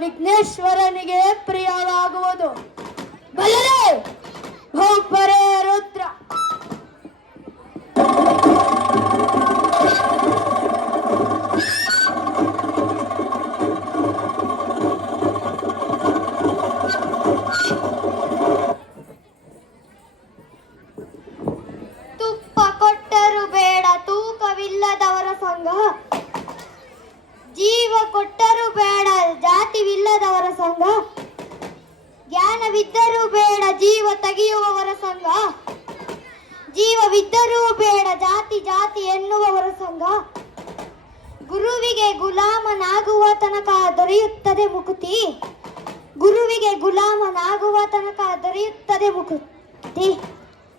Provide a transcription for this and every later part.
ವಿಘ್ನೇಶ್ವರನಿಗೆ ಪ್ರಿಯವಾಗುವುದು. ಬಲ್ಲರೆ ಭೂಪರೇ ರುದ್ರ. ತುಪ್ಪ ಕೊಟ್ಟರು ಬೇಡ ತೂಕವಿಲ್ಲದವರ ಸಂಘ, ಜೀವ ಕೊಟ್ಟರು ಬೇಡ ಜಾತಿವಿಲ್ಲದವರ ಸಂಘ, ಜ್ಞಾನವಿದ್ದರೂ ಬೇಡ ಜೀವ ತೆಗೆಯುವವರ ಸಂಘ, ಜೀವವಿದ್ದರೂ ಬೇಡ ಜಾತಿ ಜಾತಿ ಎನ್ನುವವರ ಸಂಘ. ಗುರುವಿಗೆ ಗುಲಾಮನಾಗುವ ತನಕ ದೊರೆಯುತ್ತದೆ ಮುಕುತಿ, ಗುರುವಿಗೆ ಗುಲಾಮನಾಗುವ ತನಕ ದೊರೆಯುತ್ತದೆ ಮುಕುತಿ.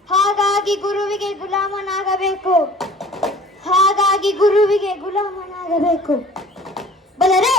ಹಾಗಾಗಿ ಗುರುವಿಗೆ ಗುಲಾಮನಾಗಬೇಕು, ಹಾಗಾಗಿ ಗುರುವಿಗೆ ಗುಲಾಮನಾಗಬೇಕು. ಬಲರೆ